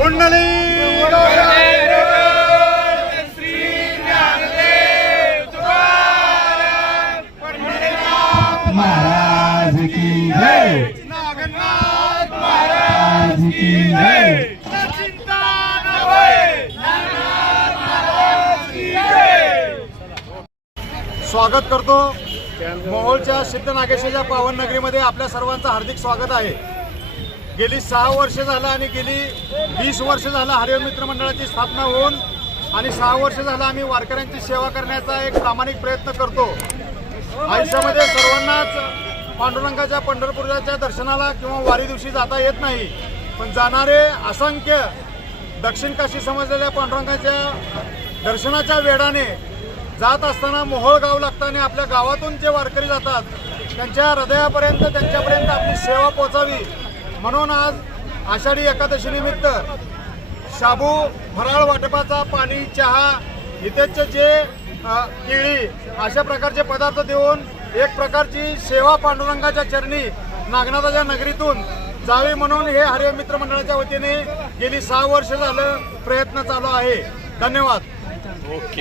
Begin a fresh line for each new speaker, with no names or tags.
कुंडली
महाराज की जय।
नागनाथ
महाराज की जय।
चिंता नव्हे स्वागत करतो मोहोळच्या सिद्ध नागेश्वरच्या पावन नगरीमध्ये आपल्या सर्वांचं हार्दिक स्वागत आहे. गेली सहा वर्ष झालं आणि गेली वीस वर्ष झालं हरिओम मित्र मंडळाची स्थापना होऊन आणि सहा वर्ष झालं आम्ही वारकऱ्यांची सेवा करण्याचा एक प्रामाणिक प्रयत्न करतो. आयुष्यामध्ये सर्वांनाच पांडुरंगाच्या पंढरपूरच्या दर्शनाला किंवा वारी दिवशी जाता येत नाही. पण जाणारे असंख्य दक्षिण काशी समजलेल्या पांडुरंगाच्या दर्शनाच्या वेडाने जात असताना मोहोळ गाव आपल्या गावातून जे वारकरी जातात त्यांच्या हृदयापर्यंत त्यांच्यापर्यंत आपली सेवा पोचावी. म्हणून आज आषाढी एकादशी निमित्त शाबू फराळ वाटपाचा पाणी चहा इत्यादचे जे केळी अशा प्रकारचे पदार्थ देऊन एक प्रकारची सेवा पांडुरंगाच्या चरणी नागनाथाच्या नगरीतून जावी म्हणून हे हरिओम मित्र मंडळाच्या वतीने गेली सहा वर्ष झालं प्रयत्न चालू आहे. धन्यवाद.
ओके.